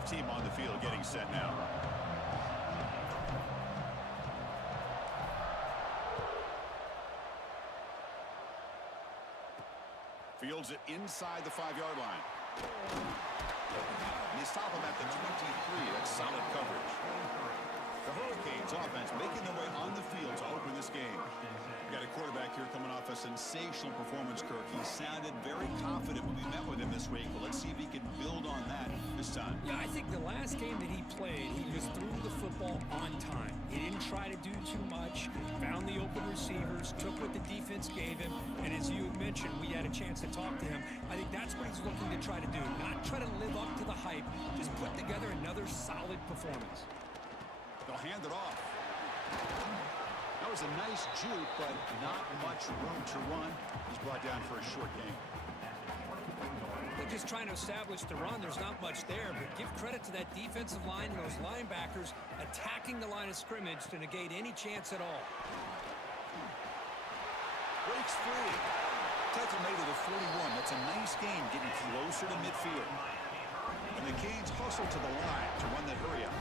kickoff team on the field getting set now. Fields it inside the 5-yard line. They stop him at the 23. That's solid coverage. The Hurricanes offense making their way on the field to open this game. We've got a quarterback here coming off a sensational performance, Kirk. He sounded very confident when we met with him this week. But let's see if he can build on that this time. Yeah, I think the last game that he played, he just threw the football on time. He didn't try to do too much, found the open receivers, took what the defense gave him, and as you mentioned, we had a chance to talk to him. I think that's what he's looking to try to do, not try to live up to the hype, just put together another solid performance. They'll hand it off. That was a nice juke, but not much room to run. He's brought down for a short gain. They're just trying to establish the run. There's not much there, but give credit to that defensive line and those linebackers attacking the line of scrimmage to negate any chance at all. Breaks free. Tackle made to the 41. That's a nice gain, getting closer to midfield. And the Canes hustle to the line to run that hurry up.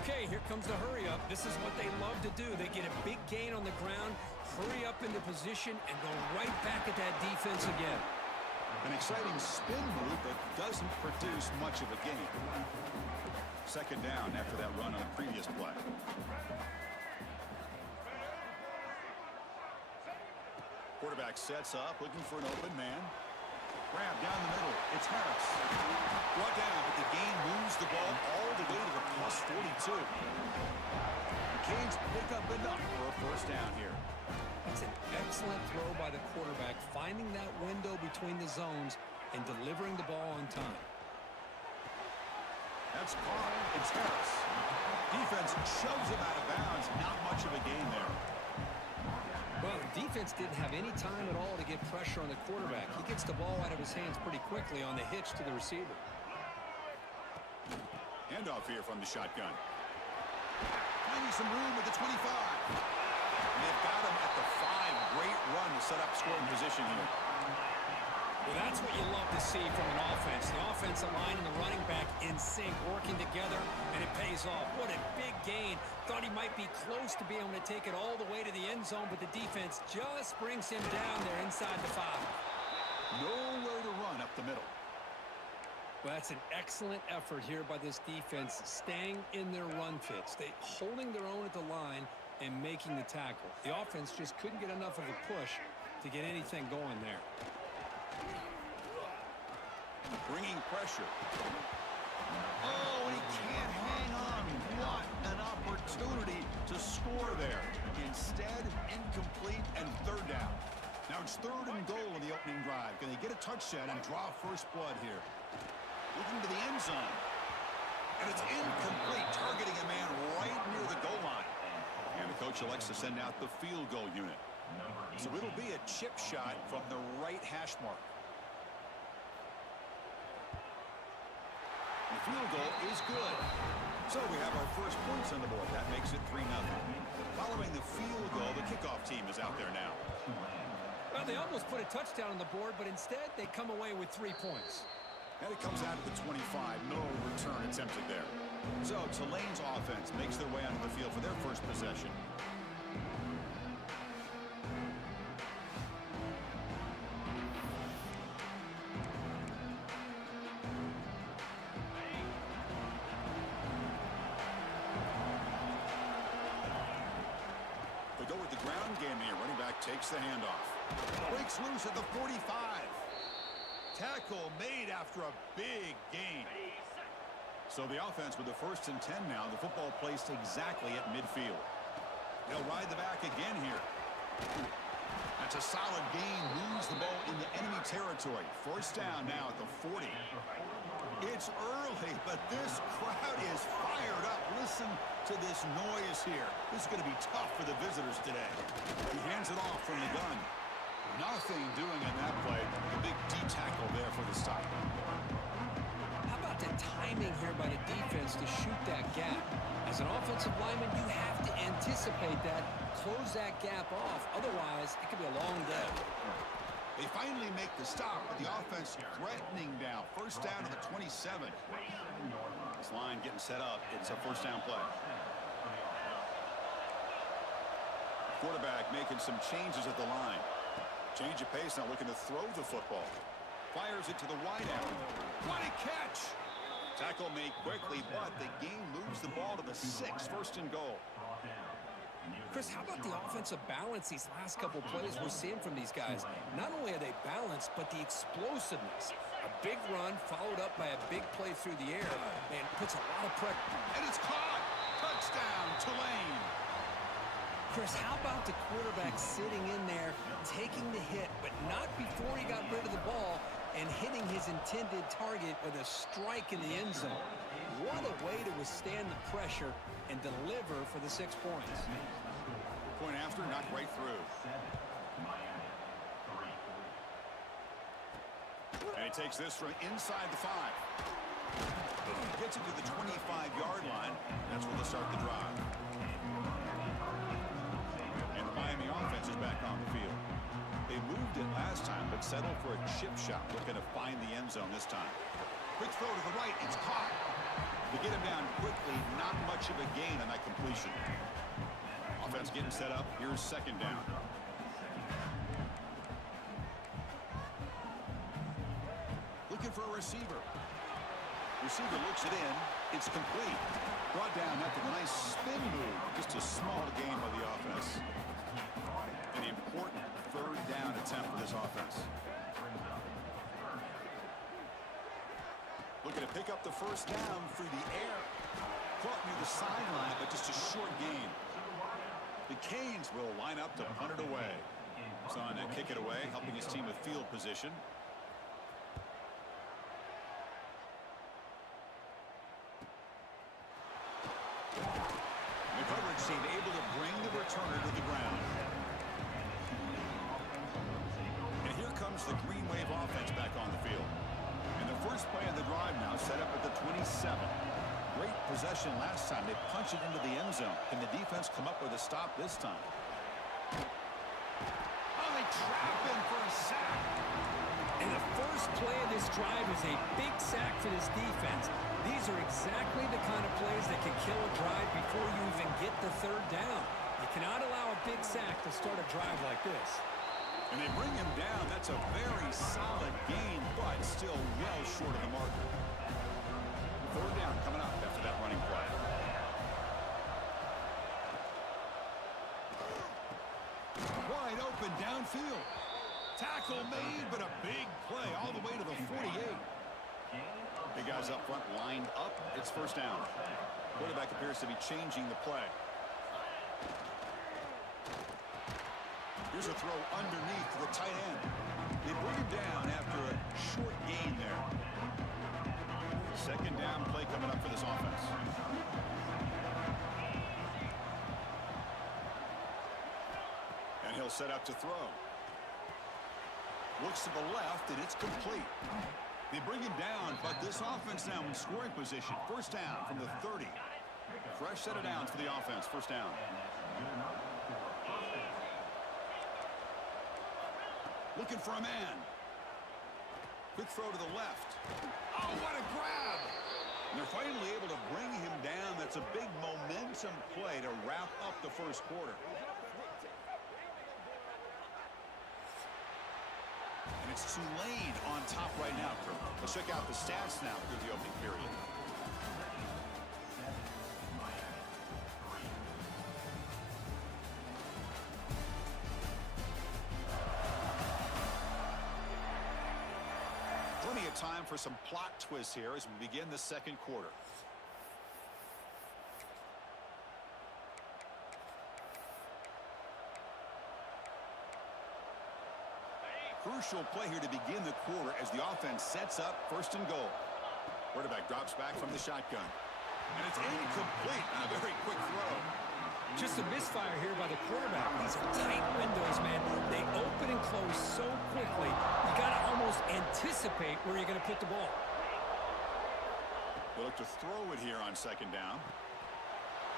Okay, here comes the hurry up. This is what they love to do. They get a big gain on the ground, hurry up into position, and go right back at that defense again. An exciting spin move, but doesn't produce much of a gain. Second down after that run on the previous play. Quarterback sets up, looking for an open man. Grab down the middle. It's Harris. Brought down, but the gain moves the ball all the way to the plus 42. The Canes pick up enough for a first down here. It's an excellent throw by the quarterback, finding that window between the zones and delivering the ball on time. That's caught. It's Harris. Defense shoves him out of bounds. Not much of a gain there. Well, the defense didn't have any time at all to get pressure on the quarterback. He gets the ball out of his hands pretty quickly on the hitch to the receiver. Handoff here from the shotgun. Finding some room with the 25. And they've got him at the 5. Great run to set up scoring position here. Well, that's what you love to see from an offense. The offensive line and the running back in sync, working together, and it pays off. What a big gain. Thought he might be close to being able to take it all the way to the end zone, but the defense just brings him down there inside the 5. Nowhere to run up the middle. Well, that's an excellent effort here by this defense, staying in their run fits. They holding their own at the line and making the tackle. The offense just couldn't get enough of a push to get anything going there. Bringing pressure. Oh, he can't hang on. What an opportunity to score there. Instead, incomplete and third down. Now it's 3rd and goal in the opening drive. Can they get a touchdown and draw first blood here? Looking to the end zone. And it's incomplete, targeting a man right near the goal line. And the coach elects to send out the field goal unit. So it'll be a chip shot from the right hash mark. The field goal is good. So we have our first points on the board. That makes it 3-0. Following the field goal, the kickoff team is out there now. Well, they almost put a touchdown on the board, but instead they come away with 3 points. And it comes out of the 25. No return attempted there. So Tulane's offense makes their way onto the field for their first possession. They go with the ground game here. Running back takes the handoff. Breaks loose at the 45. Tackle made after a big gain. So the offense with the 1st and 10 now. The football placed exactly at midfield. They'll ride the back again here. That's a solid gain. Moves the ball into enemy territory. First down now at the 40. It's early, but this crowd is fired up. Listen to this noise here. This is going to be tough for the visitors today. He hands it off from the gun. Nothing doing in that play. The big D tackle there for the stop. How about the timing here by the defense to shoot that gap? As an offensive lineman, you have to anticipate that, close that gap off. Otherwise, it could be a long day. They finally make the stop, but the offense threatening now. First down to the 27. This line getting set up. It's a first down play. Quarterback making some changes at the line. Change of pace, now looking to throw the football. Fires it to the wide out. What a catch! Tackle made quickly, but the game moves the ball to the 6, first and goal. Chris, how about the offensive balance these last couple plays we're seeing from these guys? Not only are they balanced, but the explosiveness. A big run followed up by a big play through the air, and puts a lot of pressure. And it's caught! Touchdown, Tulane! Chris, how about the quarterback sitting in there, taking the hit, but not before he got rid of the ball and hitting his intended target with a strike in the end zone? What a way to withstand the pressure and deliver for the 6 points. Point after, knocked right through. And he takes this from inside the 5. Gets it to the 25-yard line. That's where they'll start the drive. And the Miami offense is back on the field. They moved it last time, but settled for a chip shot, looking to find the end zone this time. Quick throw to the right. It's caught. To get him down quickly, not much of a gain on that completion. Offense getting set up. Here's second down. Looking for a receiver. Receiver looks it in. It's complete. Brought down after a nice spin move. Just a small gain by the offense. An important third down attempt for this offense. Looking to pick up the first down through the air. Caught near the sideline, but just a short gain. The Canes will line up to punt it away. Son to kick it away, helping his team with field position. The coverage team able to bring the returner to the ground. And here comes the Green Wave offense back on the field. And the first play of the drive now set up at the 27. Great possession last time. They punch it into the end zone. Can the defense come up with a stop this time? Oh, they trap him for a sack. And the first play of this drive is a big sack for this defense. These are exactly the kind of plays that can kill a drive before you even get the third down. You cannot allow a big sack to start a drive like this. And they bring him down. That's a very solid gain, but still well short of the marker. Third down coming up after that running play. Wide open downfield. Tackle made, but a big play all the way to the 48. Big guys up front lined up. It's first down. Quarterback appears to be changing the play. Here's a throw underneath to the tight end. They bring him down after a short gain there. Second down play coming up for this offense. And he'll set up to throw. Looks to the left, and it's complete. They bring him down, but this offense now in scoring position. First down from the 30. Fresh set of downs for the offense. First down. Looking for a man. Quick throw to the left. Oh, what a grab! And they're finally able to bring him down. That's a big momentum play to wrap up the first quarter. And it's Tulane on top right now, Kurt. Let's check out the stats now through the opening period. Plenty of time for some plot twists here as we begin the second quarter. Crucial play here to begin the quarter as the offense sets up first and goal. Quarterback drops back from the shotgun. And it's incomplete on a very quick throw. Just a misfire here by the quarterback. These are tight windows, man. They open and close so quickly. You got to almost anticipate where you're going to put the ball. They'll look to throw it here on second down.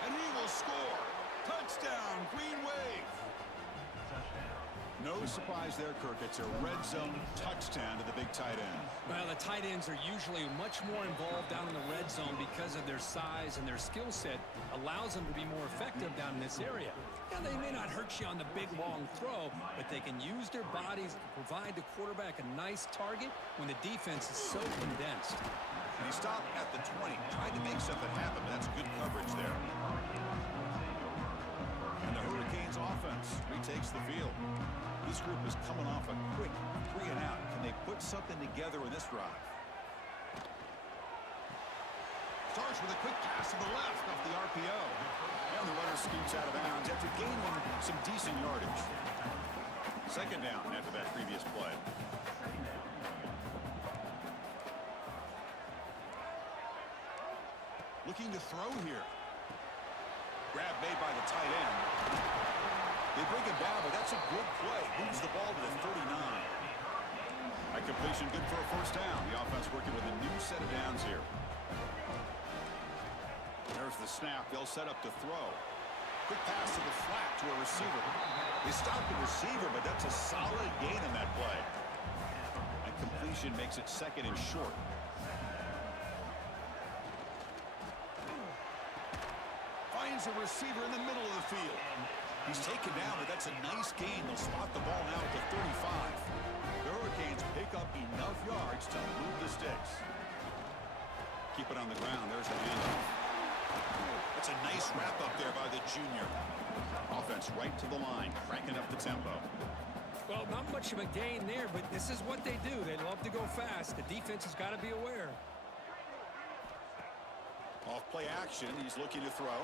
And he will score. Touchdown, Green Wave. No surprise there, Kirk. It's a red zone touchdown to the big tight end. Well, the tight ends are usually much more involved down in the red zone because of their size and their skill set allows them to be more effective down in this area. Now, they may not hurt you on the big, long throw, but they can use their bodies to provide the quarterback a nice target when the defense is so condensed. And he stopped at the 20, tried to make something happen, but that's good coverage there. And the Hurricanes offense retakes the field. This group is coming off a quick 3 and out. Can they put something together in this drive? Starts with a quick pass to the left off the RPO. And the runner scoots out of bounds after gaining some decent yardage. Second down after that previous play. Looking to throw here. Grab made by the tight end. They bring it down, but that's a good play. Moves the ball to the 39. That completion good for a first down. The offense working with a new set of downs here. There's the snap. They'll set up to throw. Quick pass to the flat to a receiver. They stop the receiver, but that's a solid gain in that play. And completion makes it second and short. Finds a receiver in the middle of the field. He's taken down, but that's a nice gain. They'll spot the ball now at the 35. The Hurricanes pick up enough yards to move the sticks. Keep it on the ground. There's the handoff. That's a nice wrap up there by the junior. Offense right to the line, cranking up the tempo. Well, not much of a gain there, but this is what they do. They love to go fast. The defense has got to be aware. Off play action. He's looking to throw.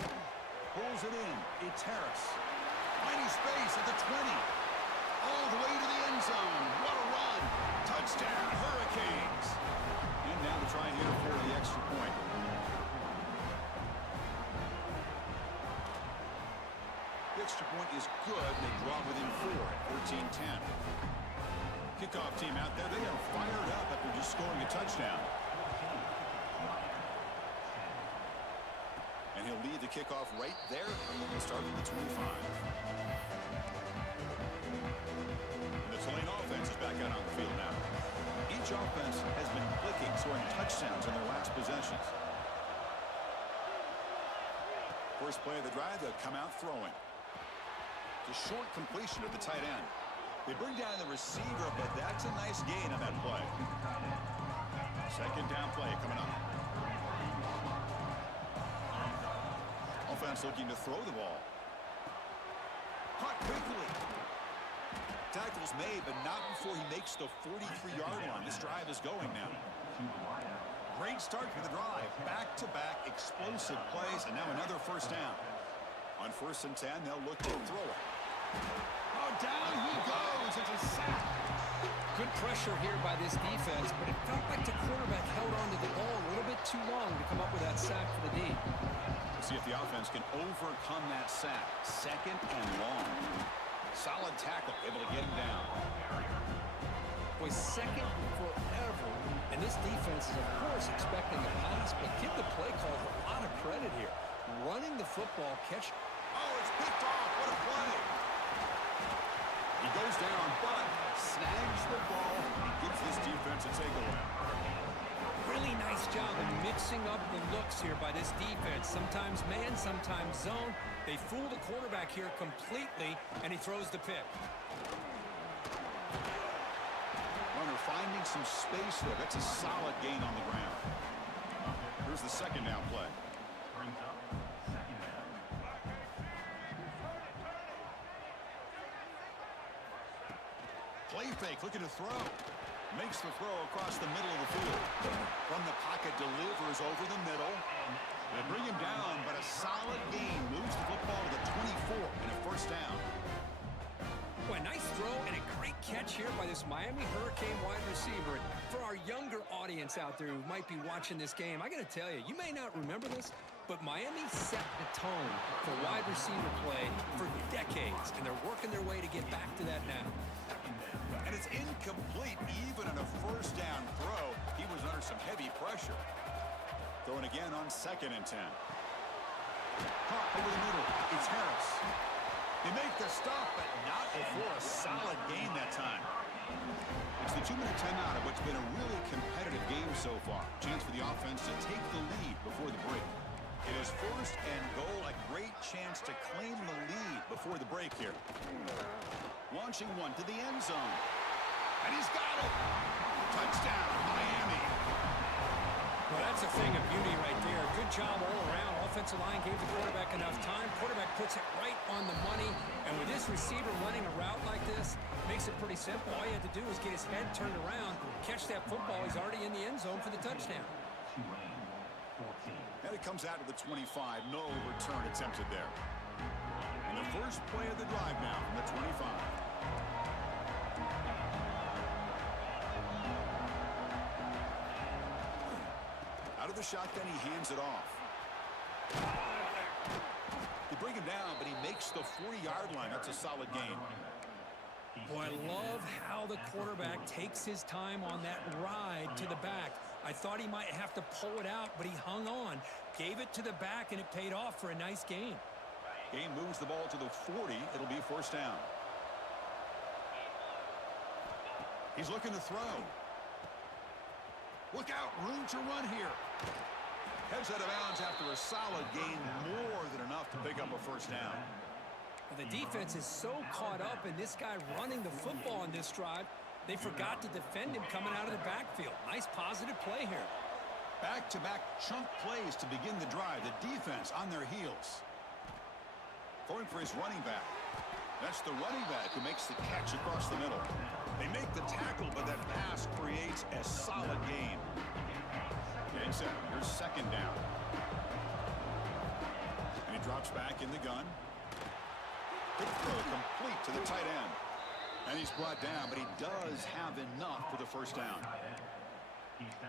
Pulls it in. It's Harris. Finding space at the 20. All the way to the end zone. What a run. Touchdown, Hurricanes. And now to try and hit it for the extra point. The extra point is good. They draw within 4 at 14-10. Kickoff team out there. They are fired up after just scoring a touchdown. And he'll lead the kickoff right there. He'll start at the 25. The Tulane offense is back out on the field now. Each offense has been clicking, scoring touchdowns in their last possessions. First play of the drive, they'll come out throwing. It's a short completion of the tight end. They bring down the receiver, but that's a nice gain on that play. Second down play coming up. Offense looking to throw the ball. Caught quickly. Tackle's made, but not before he makes the 43-yard line. This drive is going now. Great start for the drive. Back-to-back explosive plays, and now another first down. On 1st and 10, they'll look to throw it. Oh, down he goes. It's a sack. Good pressure here by this defense, but it felt like the quarterback held onto the ball a little bit too long to come up with that sack for the D. See if the offense can overcome that sack. Second and long. Solid tackle, able to get him down. Boy, second forever. And this defense is, of course, expecting a pass, but give the play call a lot of credit here. Running the football, catch. Oh, it's picked off. What a play. He goes down, but snags the ball and gives this defense a takeaway. Really nice job of mixing up the looks here by this defense. Sometimes man, sometimes zone. They fool the quarterback here completely, and he throws the pick. Runner finding some space there. That's a solid gain on the ground. Here's the second down play. Play fake, looking to throw. Makes the throw across the middle of the field. From the pocket, delivers over the middle. They bring him down, but a solid gain moves the football to the 24 and a first down. Boy, nice throw and a great catch here by this Miami Hurricane wide receiver. For our younger audience out there who might be watching this game, I got to tell you, you may not remember this, but Miami set the tone for wide receiver play for decades, and they're working their way to get back to that now. And it's incomplete even on a first down throw. He was under some heavy pressure. Throwing again on 2nd and 10. Caught over the middle. It's Harris. They make the stop, but not before a solid gain that time. It's the 2-minute timeout of what's been a really competitive game so far. Chance for the offense to take the lead before the break. It is first and goal, a great chance to claim the lead before the break here. Launching one to the end zone. And he's got it. Touchdown, Miami. Well, that's a thing of beauty right there. Good job all around. Offensive line gave the quarterback enough time. Quarterback puts it right on the money. And with this receiver running a route like this, makes it pretty simple. All you had to do was get his head turned around, catch that football. He's already in the end zone for the touchdown. And it comes out to the 25. No return attempted there. And the first play of the drive now from the 25. Out of the shotgun, he hands it off. They bring him down, but he makes the 40-yard line. That's a solid gain. Boy, I love how the quarterback takes his time on that ride to the back. I thought he might have to pull it out, but he hung on, gave it to the back, and it paid off for a nice gain. Gain moves the ball to the 40. It'll be first down. He's looking to throw. Look out, room to run here. Heads out of bounds after a solid gain, more than enough to pick up a first down. Well, the defense is so caught up in this guy running the football on this drive, they forgot to defend him coming out of the backfield. Nice positive play here. Back-to-back chunk plays to begin the drive. The defense on their heels. Throwing for his running back. That's the running back who makes the catch across the middle. They make the tackle, but that pass creates a solid gain. Getting set. Here's second down. And he drops back in the gun. Good throw, complete to the tight end. And he's brought down, but he does have enough for the first down.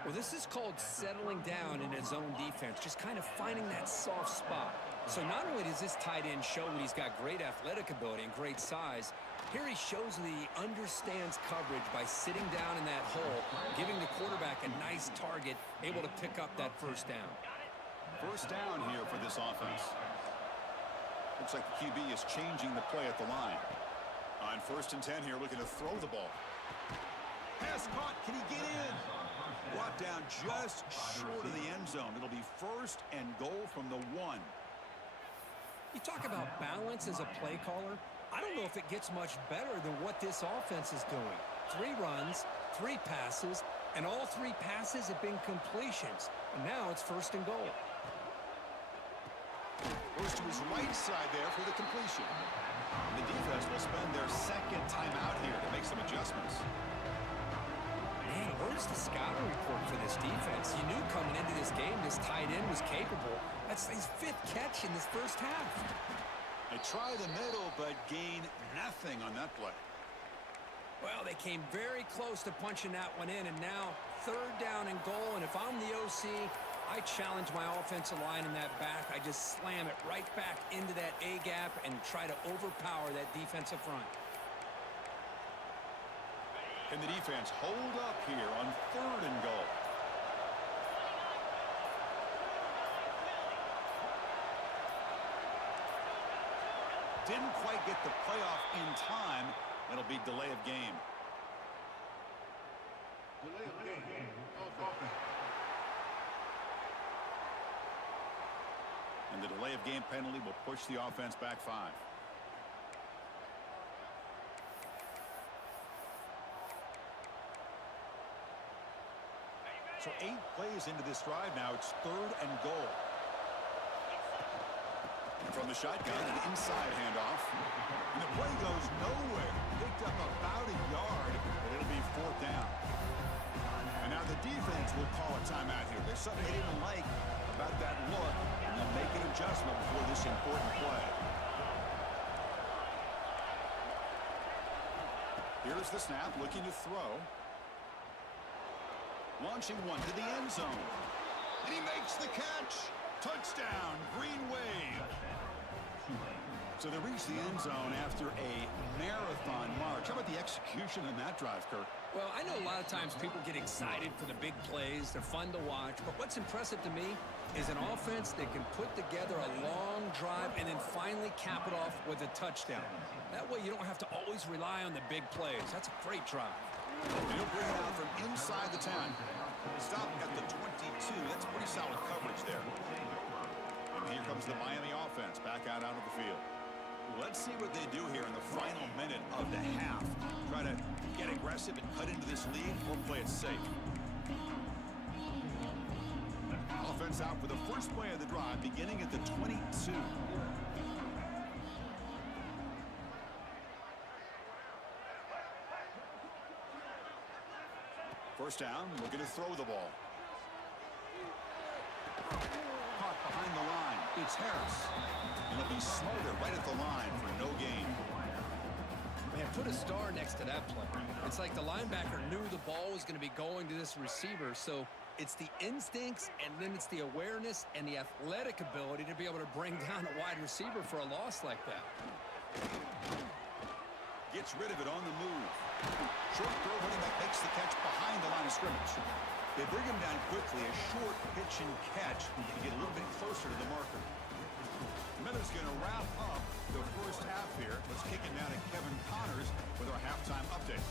Well, this is called settling down in his own defense, just kind of finding that soft spot. So not only does this tight end show that he's got great athletic ability and great size, here he shows that he understands coverage by sitting down in that hole, giving the quarterback a nice target, able to pick up that first down. First down here for this offense. Looks like the QB is changing the play at the line. On first and 10 here, looking to throw the ball. Pass caught. Can he get in? Brought down just short of the end zone. It'll be first and goal from the 1. You talk about balance as a play caller. I don't know if it gets much better than what this offense is doing. 3 runs, 3 passes, and all 3 passes have been completions. And now it's first and goal. Goes to his right side there for the completion. And the defense will spend their second timeout here to make some adjustments. Man, where's the scouting report for this defense? You knew coming into this game this tight end was capable. That's his 5th catch in this first half. They try the middle, but gain nothing on that play. Well, they came very close to punching that one in, and now third down and goal. And if I'm the OC, I challenge my offensive line in that back. I just slam it right back into that A-gap and try to overpower that defensive front. Can the defense hold up here on third and goal? Didn't quite get the playoff in time. It'll be delay of game. Delay of game. And the delay of game penalty will push the offense back 5. So 8 plays into this drive now. It's third and goal. And from the shotgun, an inside handoff. And the play goes nowhere. Picked up about a yard, but it'll be 4th down. And now the defense will call a timeout here. There's something they didn't like about that look, and they'll make an adjustment before this important play. Here's the snap, looking to throw. Launching one to the end zone. And he makes the catch. Touchdown, Green Wave. So they reach the end zone after a marathon march. How about the execution in that drive, Kirk? Well, I know a lot of times people get excited for the big plays. They're fun to watch. But what's impressive to me is an offense that can put together a long drive and then finally cap it off with a touchdown. That way you don't have to always rely on the big plays. That's a great drive. And he'll bring it out from inside the 10. Stop at the 22. That's pretty solid coverage there. And here comes the Miami offense back out onto the field. Let's see what they do here in the final minute of the half. Try to get aggressive and cut into this lead or play it safe. Offense out for the first play of the drive, beginning at the 22. First down, looking to throw the ball. Caught behind the line. It's Harris. And it'll be Smolder right at the line for no gain. Man, put a star next to that play. It's like the linebacker knew the ball was going to be going to this receiver, so it's the instincts and then it's the awareness and the athletic ability to be able to bring down a wide receiver for a loss like that. Gets rid of it on the move. Short throw, running back makes the catch behind the line of scrimmage. They bring him down quickly, a short pitch and catch to get a little bit closer to the marker. Miller's going to wrap up the first half here. Let's kick it down to Kevin Connors with our halftime update.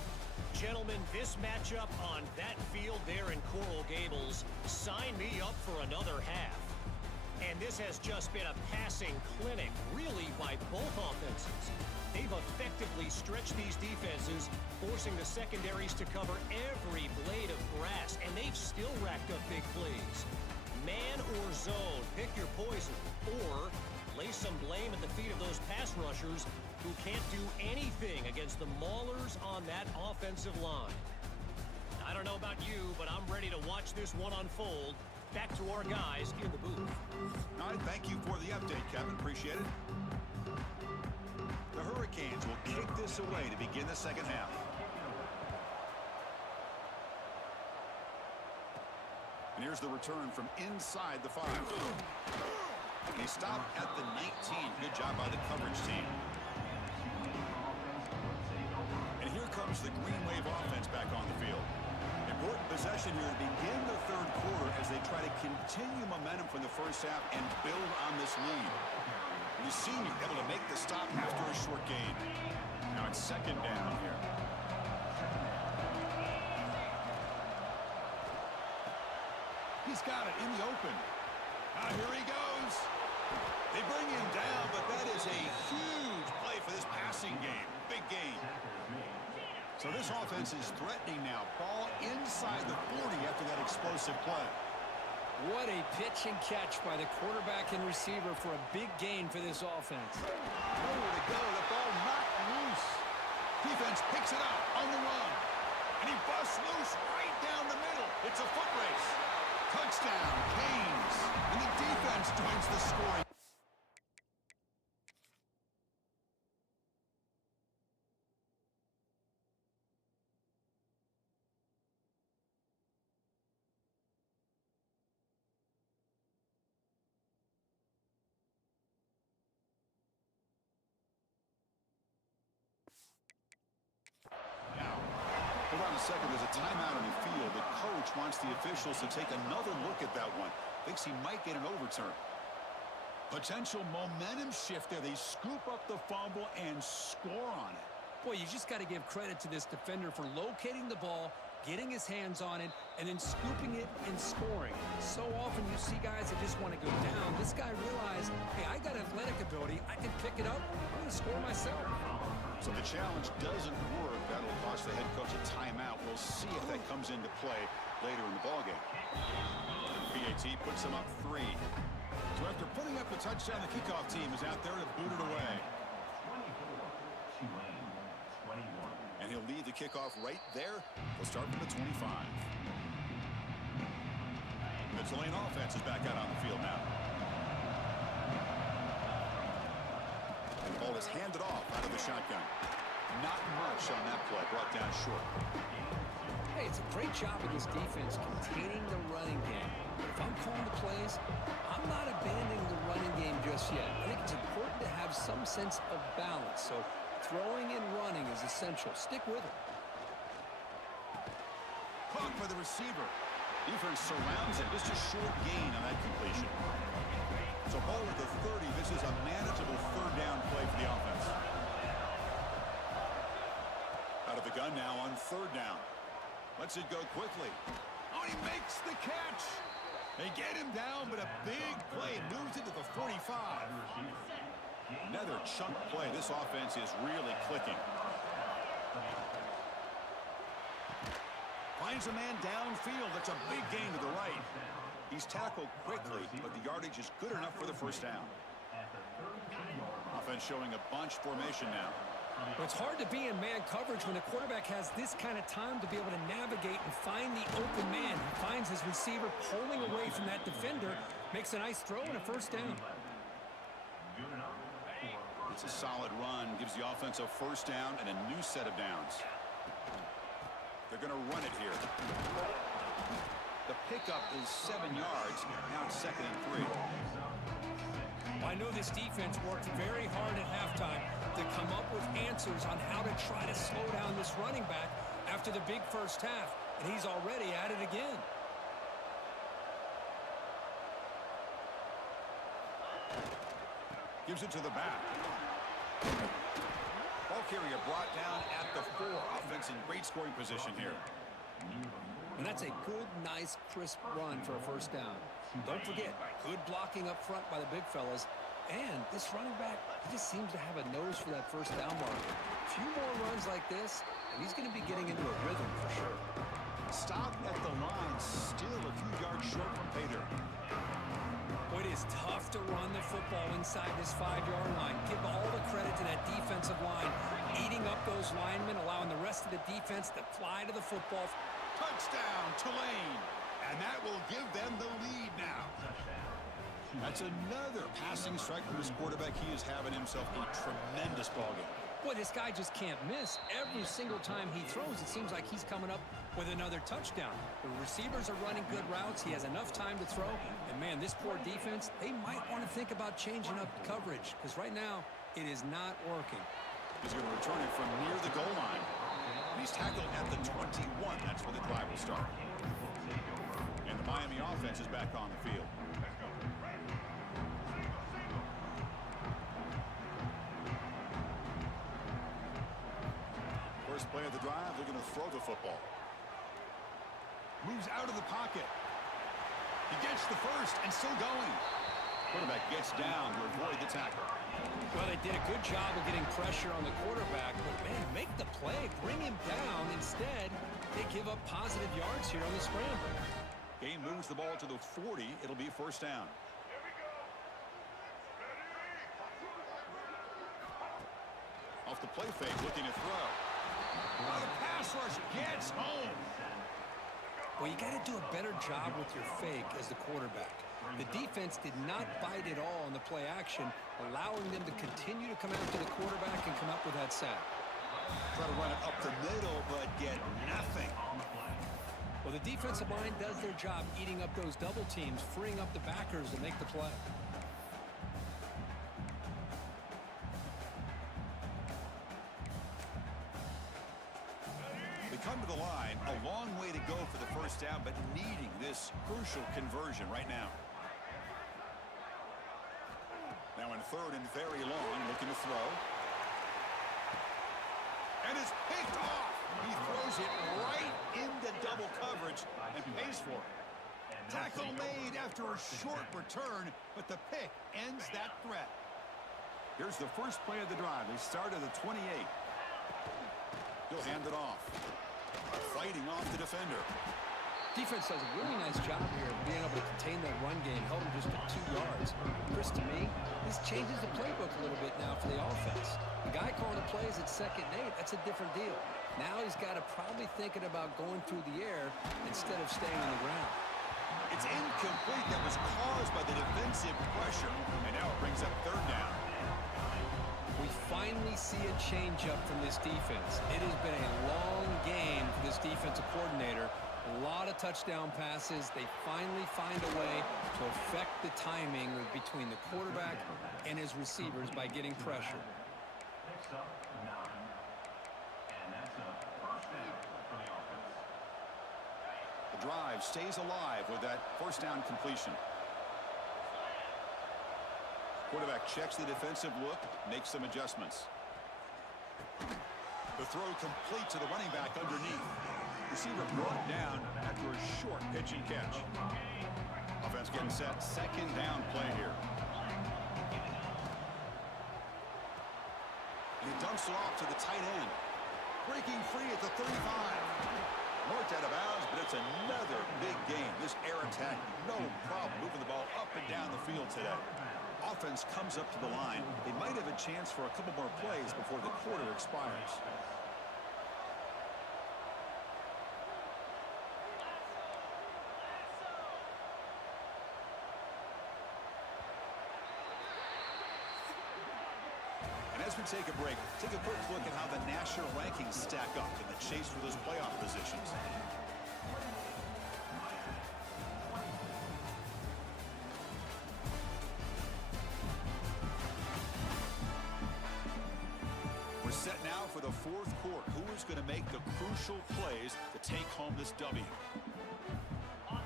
Gentlemen, this matchup on that field there in Coral Gables, sign me up for another half. And this has just been a passing clinic, really, by both offenses. They've effectively stretched these defenses, forcing the secondaries to cover every blade of grass, and they've still racked up big plays. Man or zone, pick your poison, or lay some blame at the feet of those pass rushers who can't do anything against the maulers on that offensive line. I don't know about you, but I'm ready to watch this one unfold. Back to our guys in the booth. All right, thank you for the update, Kevin. Appreciate it. The Hurricanes will kick this away to begin the second half. And here's the return from inside the 5. He stopped at the 19. Good job by the coverage team. And here comes the Green Wave offense back on the field. Important possession here to begin the third quarter as they try to continue momentum from the first half and build on this lead. The senior able to make the stop after a short gain. Now it's second down here. He's got it in the open. Here he goes. They bring him down, but that is a huge play for this passing game. Big gain. So this offense is threatening now. Ball inside the 40 after that explosive play. What a pitch and catch by the quarterback and receiver for a big gain for this offense. Nowhere to go. The ball knocked loose. Defense picks it up on the run. And he busts loose right down the middle. It's a foot race. Touchdown, Canes. And the defense joins the scoring. Hold on a second. There's a timeout on the field. The coach wants the officials to take another look at that one. Thinks he might get an overturn. Potential momentum shift there. They scoop up the fumble and score on it. Boy, you just got to give credit to this defender for locating the ball, getting his hands on it, and then scooping it and scoring. So often you see guys that just want to go down. This guy realized, hey, I got athletic ability. I can pick it up. I'm going to score myself. So the challenge doesn't work. That'll cost the head coach a timeout. We'll see if that comes into play later in the ballgame. BAT puts them up 3. So after putting up the touchdown, the kickoff team is out there to boot it away. And he'll lead the kickoff right there. We'll start from the 25. The Tulane offense is back out on the field now. The ball is handed off out of the shotgun. Not much on that play, brought down short. Hey, it's a great job of this defense containing the running game. But if I'm calling the plays, I'm not abandoning the running game just yet. I think it's important to have some sense of balance. So throwing and running is essential. Stick with it. Caught by the receiver. Defense surrounds it. Just a short gain on that completion. So ball at the 30. This is a manageable 3rd lets it go quickly. Oh, he makes the catch. They get him down, but a big play moves it to the 45. Another chunk play. This offense is really clicking. Finds a man downfield. That's a big gain to the right. He's tackled quickly, but the yardage is good enough for the first down. Offense showing a bunch formation now. Well, it's hard to be in man coverage when the quarterback has this kind of time to be able to navigate and find the open man. He finds his receiver pulling away from that defender, makes a nice throw and a first down. It's a solid run, gives the offense a first down and a new set of downs. They're going to run it here. The pickup is 7 yards. Now it's 2nd and 3. I know this defense worked very hard at halftime to come up with answers on how to try to slow down this running back after the big first half, and he's already at it again. Gives it to the back. Ball carrier brought down at the 4. Offense in great scoring position here. And that's a good, nice, crisp run for a first down. Don't forget, good blocking up front by the big fellas. And this running back, he just seems to have a nose for that first down marker. A few more runs like this, and he's going to be getting into a rhythm for sure. Stop at the line, still a few yards short from pay dirt. Boy, it is tough to run the football inside this 5-yard line. Give all the credit to that defensive line, eating up those linemen, allowing the rest of the defense to fly to the football. Touchdown, Tulane. And that will give them the lead now. That's another passing strike from his quarterback. He is having himself a tremendous ballgame. Boy, this guy just can't miss. Every single time he throws, it seems like he's coming up with another touchdown. The receivers are running good routes. He has enough time to throw. And, man, this poor defense, they might want to think about changing up coverage because right now it is not working. He's going to return it from near the goal line. And he's tackled at the 21. That's where the drive will start. And the Miami offense is back on the field. First play of the drive, they're going to throw the football. Moves out of the pocket. He gets the first and still going. Quarterback gets down to avoid the tackle. Well, they did a good job of getting pressure on the quarterback, but, man, make the play. Bring him down. Instead, they give up positive yards here on the scramble. Game moves the ball to the 40. It'll be first down. Off the play fake, looking to throw. Oh, the pass rush gets home. Well, you got to do a better job with your fake as the quarterback. The defense did not bite at all on the play action, allowing them to continue to come after the quarterback and come up with that sack. Try to run it up the middle, but get nothing. Well, the defensive line does their job eating up those double teams, freeing up the backers to make the play. They come to the line, a long way to go for the first down, but needing this crucial conversion right now. Now in 3rd and very long, looking to throw. And it's picked off. He throws it right into double coverage and pays for it. Tackle made after a short return, but the pick ends that threat. Here's the first play of the drive. They start at the 28. He'll hand it off. Fighting off the defender. Defense does a really nice job here of being able to contain that run game, held him just at 2 yards. Chris, to me, this changes the playbook a little bit now for the offense. The guy calling the plays at 2nd and 8, that's a different deal. Now he's got to probably thinking about going through the air instead of staying on the ground. It's incomplete. That was caused by the defensive pressure. And now it brings up 3rd down. We finally see a change-up from this defense. It has been a long game for this defensive coordinator. A lot of touchdown passes. They finally find a way to affect the timing between the quarterback and his receivers by getting pressure. Next up, 9. And that's a first down for the offense. The drive stays alive with that first down completion. Quarterback checks the defensive look, makes some adjustments. The throw complete to the running back underneath. Receiver brought down after a short pitch and catch. Offense getting set. Second down play here. And he dumps it off to the tight end. Breaking free at the 35. Marked out of bounds, but it's another big game. This air attack, no problem moving the ball up and down the field today. Offense comes up to the line. They might have a chance for a couple more plays before the quarter expires. As we take a break, take a quick look at how the national rankings stack up in the chase for those playoff positions. We're set now for the fourth quarter. Who is going to make the crucial plays to take home this W?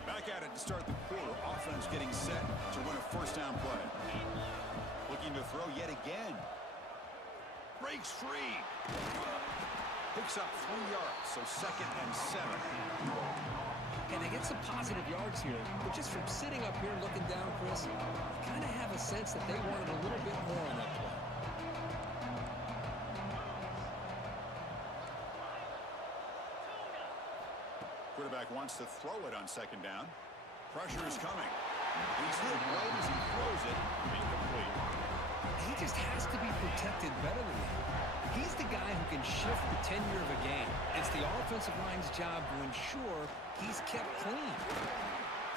Back at it to start the quarter. Offense getting set to run a first down play. Looking to throw yet again. Breaks free. Picks up 3 yards, so 2nd and 7. And they get some positive yards here, but just from sitting up here looking down, Chris, you kind of have a sense that they wanted a little bit more on that play. Quarterback wants to throw it on 2nd down. Pressure is coming. He's hit right as he throws it. Incomplete. He just has to be protected better than that. He's the guy who can shift the tenure of a game. It's the offensive line's job to ensure he's kept clean.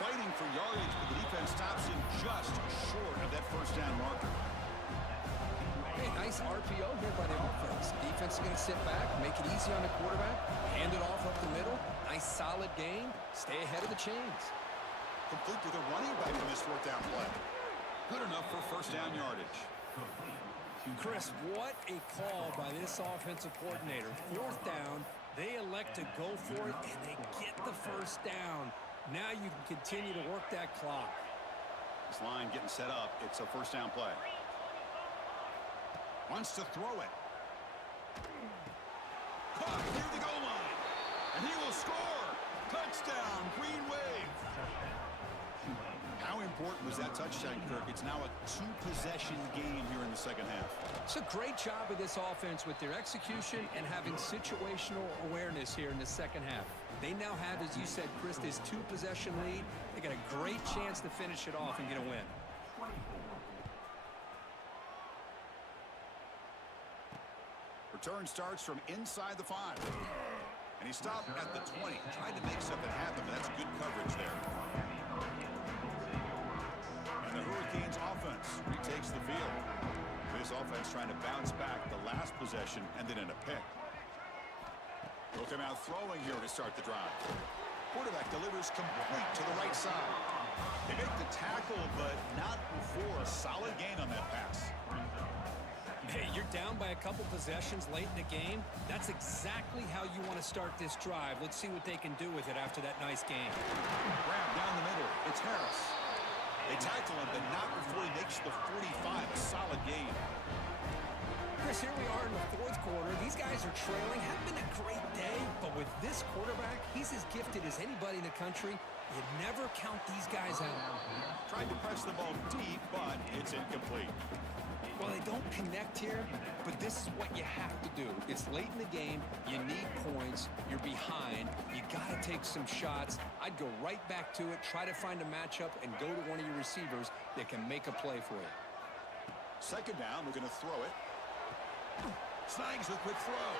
Fighting for yardage, but the defense stops him just short of that first down marker. Hey, nice RPO here by the offense. Defense is going to sit back, make it easy on the quarterback, hand it off up the middle. Nice solid gain. Stay ahead of the chains. Complete to the running back in this 4th down play. Good enough for first down yardage. Chris, what a call by this offensive coordinator. 4th down, they elect to go for it, and they get the first down. Now you can continue to work that clock. This line getting set up. It's a first down play. Wants to throw it. Caught near the goal line. And he will score. Touchdown, Green Wave. How important was that touchdown, Kirk? It's now a 2-possession game here in the second half. It's a great job of this offense with their execution and having situational awareness here in the second half. They now have, as you said, Chris, this 2-possession lead. They got a great chance to finish it off and get a win. Return starts from inside the 5. And he stopped at the 20. Tried to make something happen, but that's good coverage there. And the Hurricanes offense retakes the field. This offense trying to bounce back the last possession and then in a pick. They'll come out throwing here to start the drive. Quarterback delivers complete to the right side. They make the tackle, but not before a solid gain on that pass. Hey, you're down by a couple possessions late in the game. That's exactly how you want to start this drive. Let's see what they can do with it after that nice game. Grab down the middle. It's Harris. They tackle him, but not before he makes the 45. A solid gain. Chris, here we are in the 4th quarter. These guys are trailing. Hadn't been a great day, but with this quarterback, he's as gifted as anybody in the country. You never count these guys out. Tried to press the ball deep, but it's incomplete. Well, they don't connect here, but this is what you have to do. It's late in the game. You need points. You're behind. You got to take some shots. I'd go right back to it, try to find a matchup, and go to one of your receivers that can make a play for you. Second down, we're going to throw it. Snags a quick throw.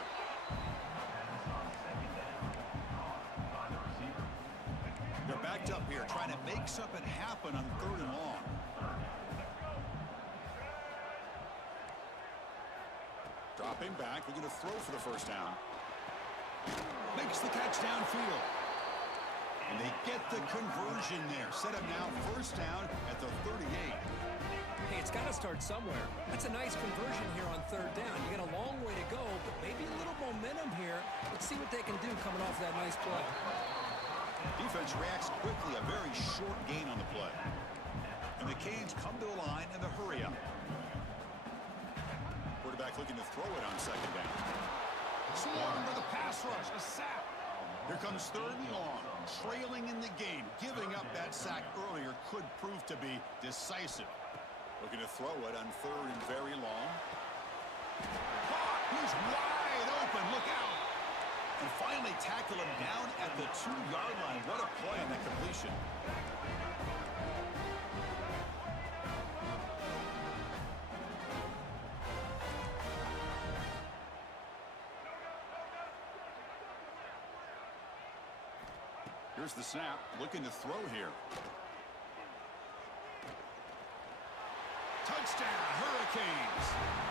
They're backed up here, trying to make something happen on 3rd and long. Dropping back, we're going to throw for the first down. Makes the catch downfield. And they get the conversion there. Set up now, first down at the 38. Hey, it's got to start somewhere. That's a nice conversion here on 3rd down. You got a long way to go, but maybe a little momentum here. Let's see what they can do coming off that nice play. Defense reacts quickly, a very short gain on the play. And the Canes come to the line in the hurry up. Quarterback looking to throw it on 2nd down. Swarmed by the pass rush, a sack. Here comes 3rd and long. Trailing in the game. Giving up that sack earlier could prove to be decisive. Looking to throw it on 3rd and very long. Caught! He's wide open. Look out! And finally tackle him down at the 2-yard line. What a play on that completion. Here's the snap, looking to throw here. Touchdown, Hurricanes!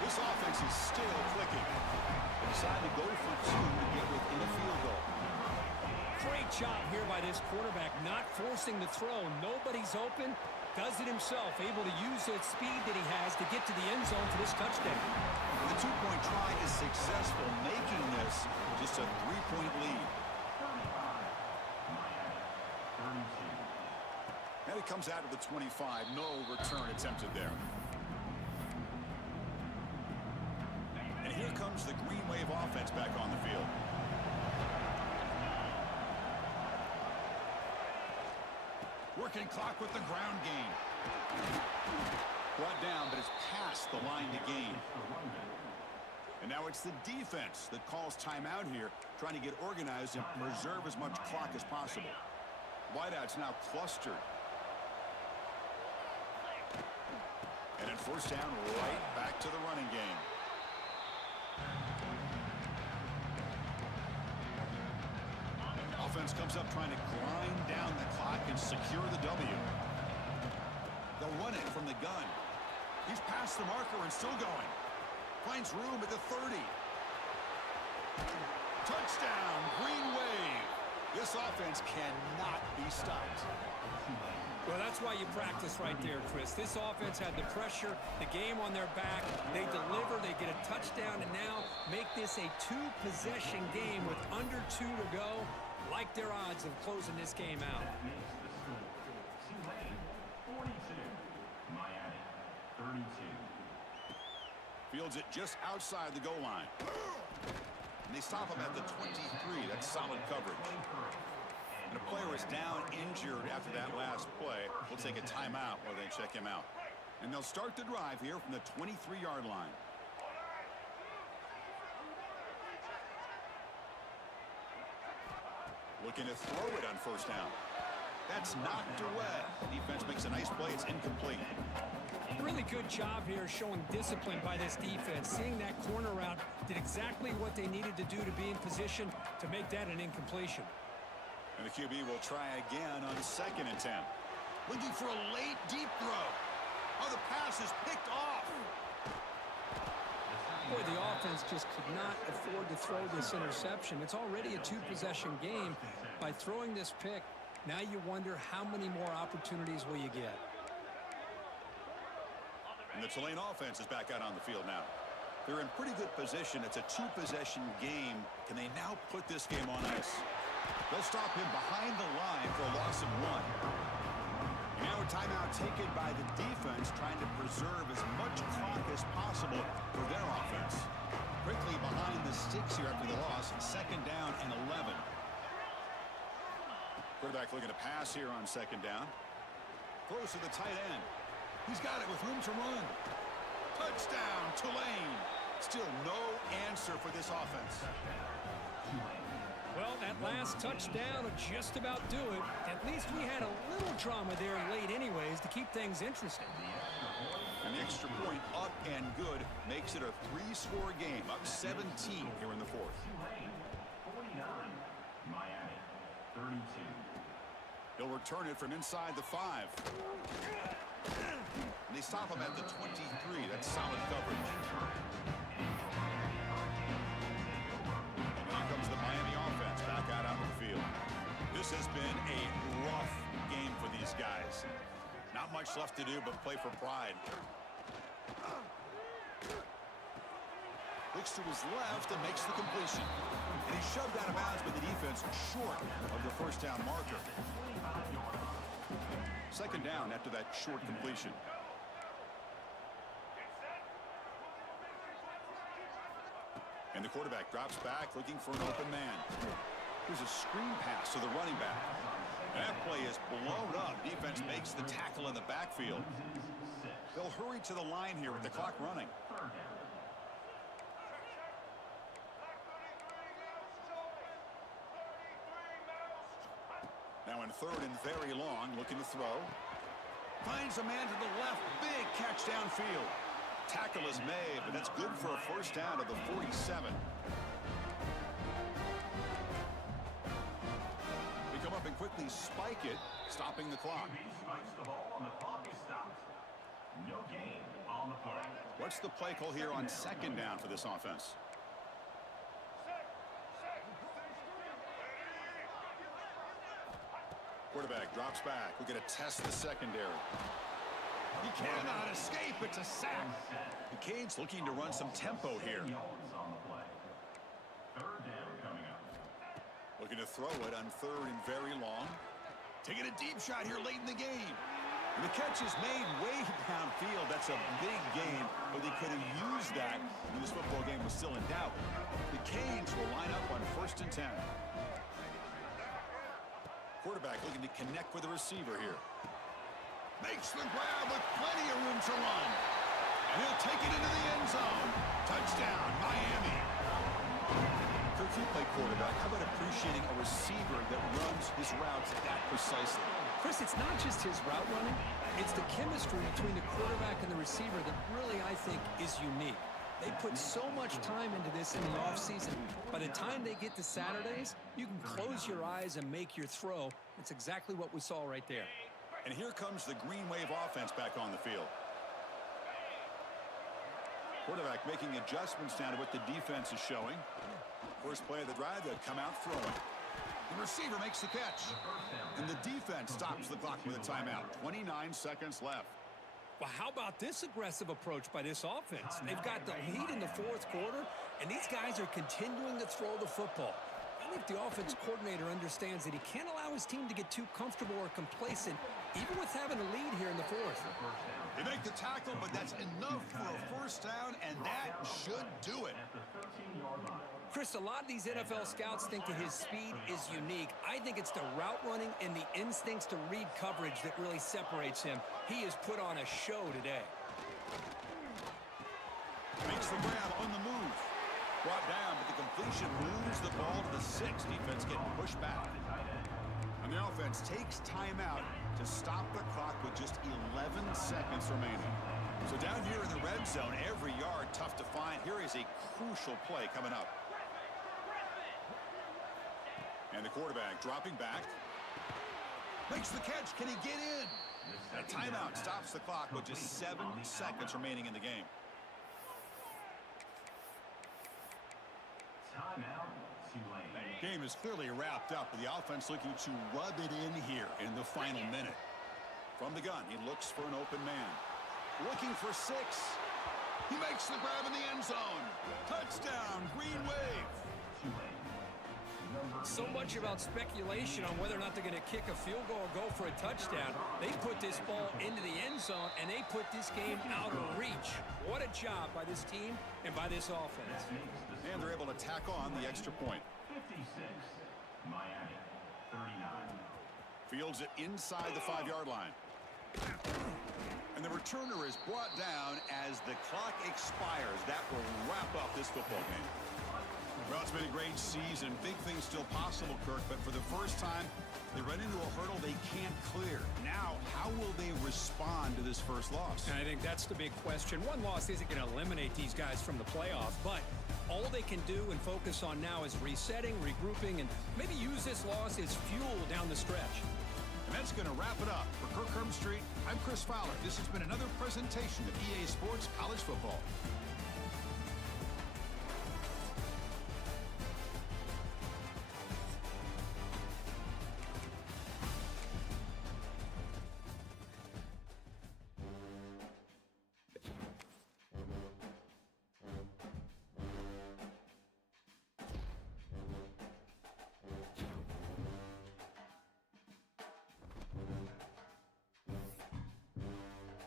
This offense is still clicking. They decide to go for 2 to get within a field goal. Great job here by this quarterback, not forcing the throw. Nobody's open, does it himself, able to use the speed that he has to get to the end zone for this touchdown. The 2-point try is successful, making this just a 3-point lead. And it comes out of the 25. No return attempted there. And here comes the Green Wave offense back on the field. Working clock with the ground game. Brought down, but it's past the line to gain. And now it's the defense that calls timeout here, trying to get organized and preserve as much clock as possible. Wideouts now clustered. And in 1st down, right back to the running game. Offense comes up trying to grind down the clock and secure the W. They'll run it from the gun. He's past the marker and still going. Finds room at the 30. Touchdown, Green Wave. This offense cannot be stopped. Well, that's why you practice right there, Chris. This offense had the pressure, the game on their back. They deliver, they get a touchdown, and now make this a 2-possession game with under 2 to go. Like their odds of closing this game out. Tulane, 42. Miami, 32. Fields it just outside the goal line. And they stop him at the 23. That's solid coverage. And a player is down injured after that last play. We'll take a timeout while they check him out. And they'll start the drive here from the 23-yard line. Looking to throw it on 1st down. That's knocked away. Defense makes a nice play. It's incomplete. Really good job here showing discipline by this defense. Seeing that corner route, did exactly what they needed to do to be in position to make that an incompletion. And the QB will try again on 2nd and 10. Looking for a late deep throw. Oh, the pass is picked off. Boy, the offense just could not afford to throw this interception. It's already a 2-possession game. By throwing this pick, now you wonder how many more opportunities will you get. And the Tulane offense is back out on the field now. They're in pretty good position. It's a 2-possession game. Can they now put this game on ice? They'll stop him behind the line for a loss of 1. Now a timeout taken by the defense, trying to preserve as much clock as possible for their offense. Quickly behind the sticks here after the loss. 2nd down and 11. Quarterback looking to pass here on 2nd down. Throws to the tight end. He's got it with room to run. Touchdown, Tulane. Still no answer for this offense. Well, that last touchdown will just about do it. At least we had a little drama there late anyways to keep things interesting. And the extra point up and good makes it a 3-score game, up 17 here in the 4th. 49. Miami, 32. He'll return it from inside the 5. And they stop him at the 23. That's solid coverage. Here comes the Miami offense back out on the field. This has been a rough game for these guys. Not much left to do but play for pride. Looks to his left and makes the completion. And he's shoved out of bounds by the defense short of the 1st down marker. 2nd down after that short completion. And the quarterback drops back looking for an open man. Here's a screen pass to the running back. That play is blown up. Defense makes the tackle in the backfield. They'll hurry to the line here with the clock running. Now in third and very long, looking to throw. Finds a man to the left. Big catch downfield. Tackle is made, but that's good for a first down of the 47. We come up and quickly spike it, stopping the clock. Spikes the ball and the clock is stopped. No gain on the play. What's the play call here on second down for this offense? Quarterback drops back. We're going to test the secondary. He cannot escape. It's a sack. The Canes looking to run some tempo here. Yards on the play. Third down coming up. Looking to throw it on third and very long. Taking a deep shot here late in the game. And the catch is made way downfield. That's a big gain, but they could have used that when this football game was still in doubt. The Canes will line up on 1st and 10. Quarterback looking to connect with the receiver here. Makes the grab with plenty of room to run. And he'll take it into the end zone. Touchdown, Miami. Kirk, you play quarterback. How about appreciating a receiver that runs his routes that precisely? Chris, it's not just his route running. It's the chemistry between the quarterback and the receiver that really, I think, is unique. They put so much time into this in the offseason. By the time they get to Saturdays, you can close your eyes and make your throw. It's exactly what we saw right there. And here comes the Green Wave offense back on the field. Quarterback making adjustments down to what the defense is showing. First play of the drive, they'll come out throwing. The receiver makes the catch. And the defense stops the clock with a timeout. 29 seconds left. Well, how about this aggressive approach by this offense? They've got the lead in the fourth quarter, and these guys are continuing to throw the football. I think the offense coordinator understands that he can't allow his team to get too comfortable or complacent, even with having a lead here in the fourth. They make the tackle, but that's enough for a first down, and that should do it. Chris, a lot of these NFL scouts think that his speed is unique. I think it's the route running and the instincts to read coverage that really separates him. He has put on a show today. Makes the grab on the move. Brought down, but the completion moves the ball to the 6. Defense getting pushed back. And the offense takes timeout to stop the clock with just 11 seconds remaining. So down here in the red zone, every yard tough to find. Here is a crucial play coming up. And the quarterback dropping back. Makes the catch. Can he get in? A timeout stops the clock with just 7 seconds remaining in the game. Timeout, Tulane. Game is clearly wrapped up, with the offense looking to rub it in here in the final minute. From the gun, he looks for an open man. Looking for 6. He makes the grab in the end zone. Touchdown, Green Wave. So much about speculation on whether or not they're going to kick a field goal or go for a touchdown. They put this ball into the end zone, and they put this game out of reach. What a job by this team and by this offense. And they're able to tack on the extra point. 56, Miami, 39. Fields it inside the 5-yard line. And the returner is brought down as the clock expires. That will wrap up this football game. Well, it's been a great season. Big things still possible, Kirk, but for the first time, they run into a hurdle they can't clear. Now, how will they respond to this first loss? And I think that's the big question. One loss isn't going to eliminate these guys from the playoffs, but all they can do and focus on now is resetting, regrouping, and maybe use this loss as fuel down the stretch. And that's going to wrap it up. For Kirk Herbstreit, I'm Chris Fowler. This has been another presentation of EA Sports College Football.